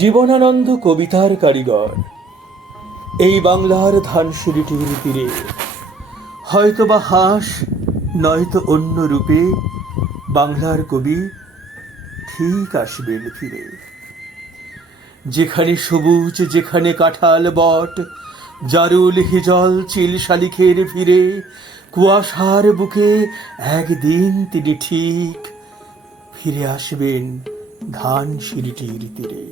জীবনানন্দ কবিতার কারিগর এই বাংলার ধানসিঁড়িটির তীরে, হয়তোবা হাঁস নয়তো অন্য রূপে বাংলার কবি ঠিক আসবেন ফিরে। যেখানে সবুজ, যেখানে কাঁঠাল বট, জারুল হিজল চিল শালিখের ভিড়ে, কুয়াশার বুকে একদিন তিনি ঠিক ফিরে আসবেন ধানসিঁড়িটির তীরে।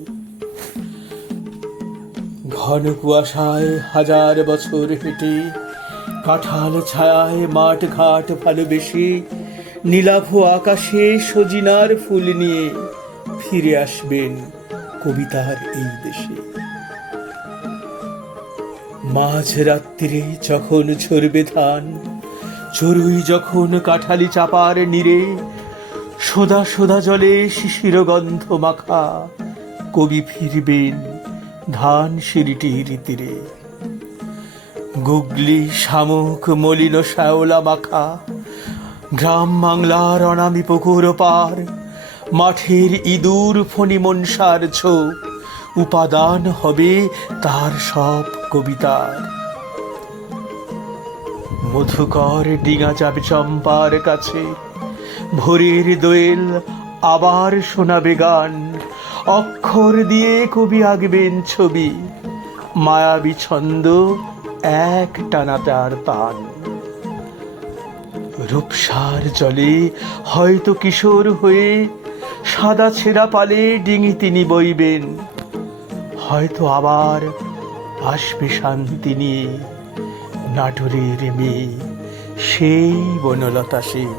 ঘন কুয়াশায় হাজার বছর হেঁটে, কাঁঠাল ছায়ায় মাঠ ঘাট ভালোবেসে, নীলাভ আকাশে সজিনার ফুল নিয়ে ফিরে আসবেন কবিতার এই দেশে। মাঝ রাত্রিরে যখন ঝরবে ধান, চড়ুই যখন কাঁঠালি চাপার নীরে, সোদা সোদা জলে শিশির গন্ধ মাখা কবি ফিরবেন ধানসিঁড়িটির তীরে। গুগলি শামুক মলিন শ্যাওলা মাখা গ্রাম বাংলার অনামি পুকুর পার, মাঠের ইঁদুর ফণি মনসার ঝোপ উপাদান হবে তার সব কবিতার। মধুকর ডিঙা যাবে চম্পার কাছে, ভোরের দোয়েল আবার শোনাবে গান, অক্ষর দিয়ে কবি আঁকবেন ছবি, মায়াবী ছন্দ এক টানা তার তান। রূপসার জলে হয়তো কিশোর হয়ে সাদা ছেঁড়া পালে ডিঙি তিনি বইবেন, হয়তো আবার আসবে শান্তি নিয়ে নাটোরের মেয়ে সেই বনলতা সেন।